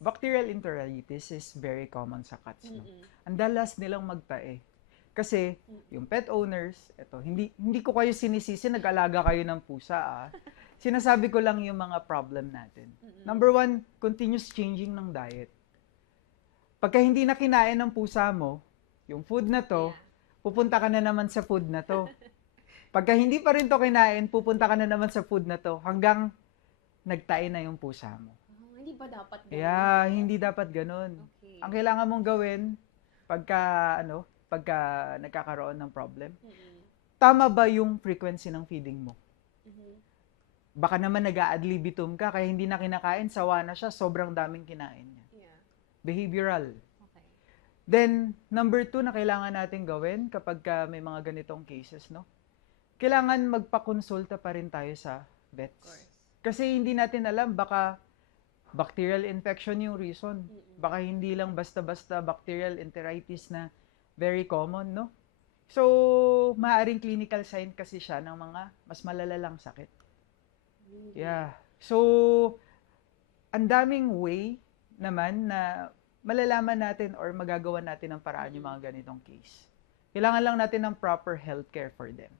bacterial enteritis is very common sa cats, no? Mm-mm. Ang dalas nilang magtae. Kasi, Mm-mm. yung pet owners, eto, hindi ko kayo sinisisi, nag-alaga kayo ng pusa, ah. Sinasabi ko lang yung mga problem natin. Mm-mm. Number one, continuous changing ng diet. Pagka hindi na kinain ng pusa mo, yung food na to, Yeah. pupunta ka na naman sa food na to. Pagka hindi pa rin to kinain, pupunta ka na naman sa food na to hanggang nagtae na yung pusa mo. Oh, hindi ba dapat ganun? Yeah, hindi dapat ganun. Okay. Ang kailangan mong gawin pagka pagka nagkakaroon ng problem, Mm-mm. tama ba yung frequency ng feeding mo? Mhm. Baka naman nag-a-ad libitum ka kaya hindi na kinakain, sawa na siya, sobrang daming kinain niya. Yeah. Behavioral. Okay. Then, number 2 na kailangan natin gawin kapag may mga ganitong cases, no? Kailangan magpakonsulta pa rin tayo sa Of vets. course. Kasi hindi natin alam, baka bacterial infection yung reason. Mm-mm. Baka hindi lang basta-basta bacterial enteritis na very common, no? So, maaaring clinical sign kasi siya ng mga mas malalalang sakit. Yeah. So, ang daming way naman na malalaman natin or magagawa natin ng paraan yung mga ganitong case. Kailangan lang natin ng proper healthcare for them.